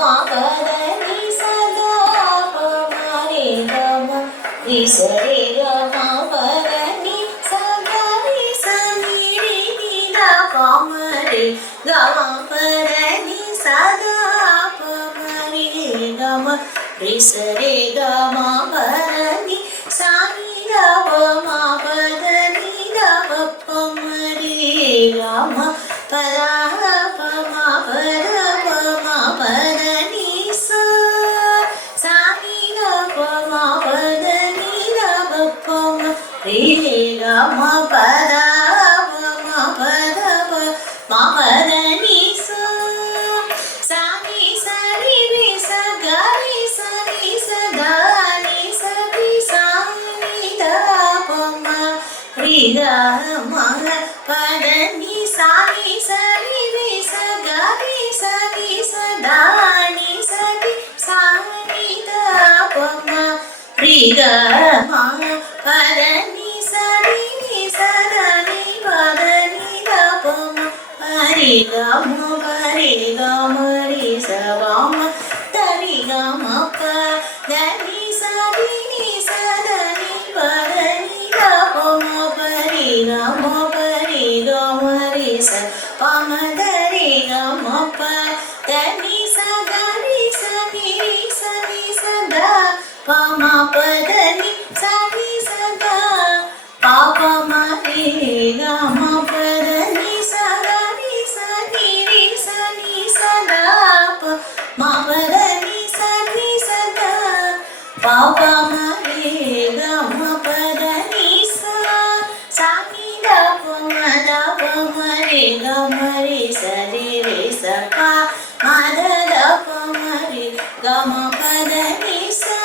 ma pa da ni sa da pa ma re ga ma ri sa re ga ma pa da ni sa ga ri sa ni re ni da pa ma re ga ma pa da ni sa da pa ma re ga ma ri sa re ga ma pa da ni sa ni da pa ma pa da ni da pa pa ma re ga ma pa da pa ma pa da pa ma pa da ni sa sa ni da pa ma pa da ni da pa pa ma re ga ma pa da pa ma pa da pa ma pa da ni sa sa ni sa ri re sa ga ri sa ni sa da ni sa ri sa ni da pa ma ri ga ma pa da ni sa ni sa ri re sa ga ri sa ni sa da ni sa ri sa ni da pa ma ri ga ma pa da ni sa ri ni sa da ni pa da ni da pa ma pa ri ga ma pa ri ga ma ri sa pa ma da ri ga ma pa da ni sa ri ni sa da ni pa da ni da pa ma pa ri ga ma pa ri ga ma ri sa pa ma da ri ga ma pa da ni sa ga ri sa ni ri sa ni sa da pa ma pa da ni sa ni sa da pa pa ma ri ga ma pa da ni sa ga ri sa ni ri sa ni sa da pa ma pa da ni sa da pa pa ma ri ga ma pa da ni sa sa ni da pa ma ri ga ma ri sa ri re sa pa ma da pa ma ri ga ma pa da ni sa